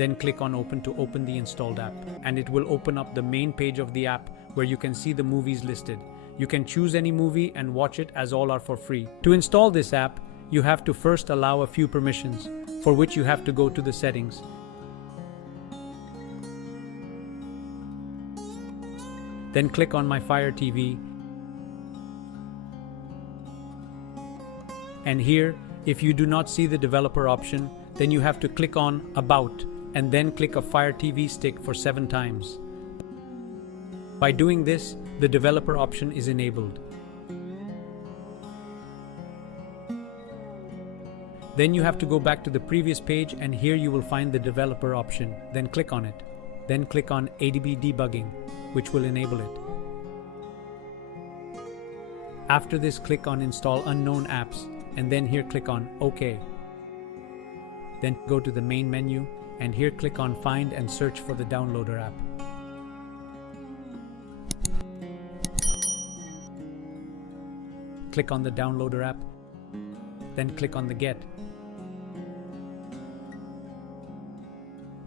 Then click on Open to open the installed app, and it will open up the main page of the app where you can see the movies listed. You can choose any movie and watch it, as all are for free. To install this app, you have to first allow a few permissions, for which you have to go to the settings. Then click on My Fire TV. And here, if you do not see the developer option, then you have to click on About and then click a Fire TV stick for 7 times. By doing this, the developer option is enabled. Then you have to go back to the previous page, and here you will find the developer option. Then click on it. Then click on ADB debugging, which will enable it. After this, click on Install Unknown Apps, and then here click on OK. Then go to the main menu, and here click on Find and search for the Downloader app. Click on the Downloader app, then click on the Get.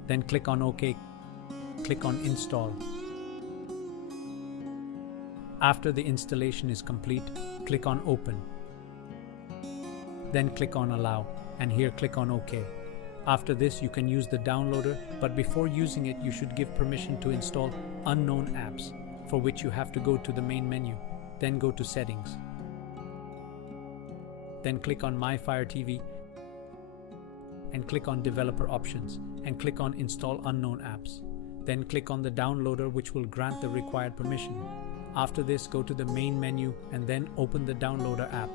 Then click on OK. Click on Install. After the installation is complete, click on Open. Then click on Allow, and here click on OK. After this, you can use the downloader, but before using it, you should give permission to install unknown apps, for which you have to go to the main menu, then go to Settings. Then click on My Fire TV, and click on Developer Options, and click on Install Unknown Apps. Then click on the downloader, which will grant the required permission. After this, go to the main menu and then open the downloader app.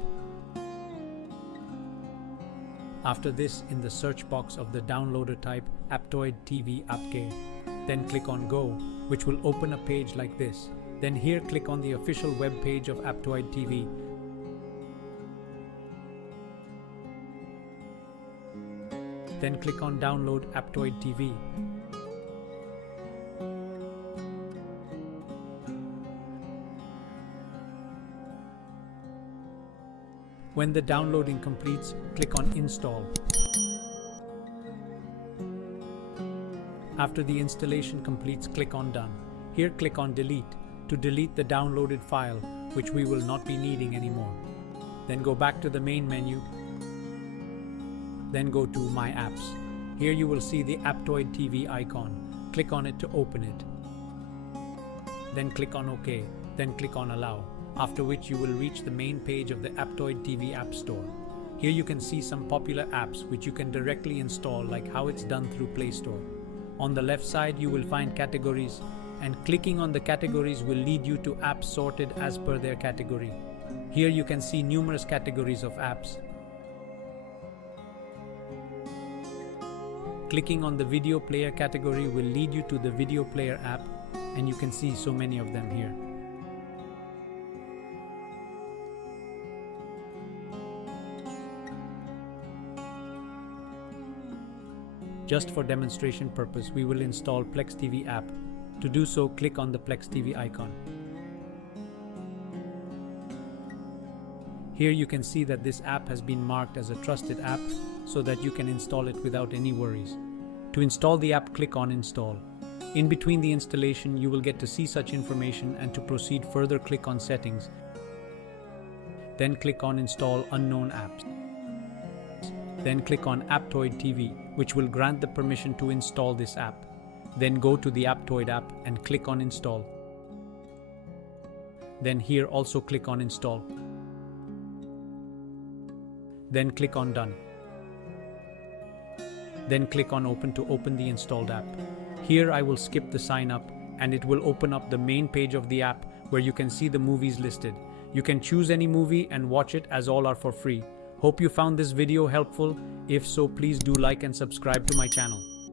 After this, in the search box of the downloader, type Aptoide TV Appke. Then click on Go, which will open a page like this. Then here click on the official web page of Aptoide TV. Then click on Download Aptoide TV. When the downloading completes, click on Install. After the installation completes, click on Done. Here click on Delete to delete the downloaded file, which we will not be needing anymore. Then go back to the main menu. Then go to My Apps. Here you will see the Aptoide TV icon. Click on it to open it. Then click on OK. Then click on Allow. After which you will reach the main page of the Aptoide TV App Store. Here you can see some popular apps which you can directly install, like how it's done through Play Store. On the left side you will find categories, and clicking on the categories will lead you to apps sorted as per their category. Here you can see numerous categories of apps. Clicking on the video player category will lead you to the video player app, and you can see so many of them here. Just for demonstration purpose, we will install Plex TV app. To do so, click on the Plex TV icon. Here you can see that this app has been marked as a trusted app, so that you can install it without any worries. To install the app, click on Install. In between the installation, you will get to see such information, and to proceed further, click on Settings. Then click on Install Unknown Apps. Then click on Aptoide TV, which will grant the permission to install this app. Then go to the Aptoide app and click on Install. Then here also click on Install. Then click on Done. Then click on Open to open the installed app. Here I will skip the sign up, and it will open up the main page of the app where you can see the movies listed. You can choose any movie and watch it, as all are for free. Hope you found this video helpful. If so, please do like and subscribe to my channel.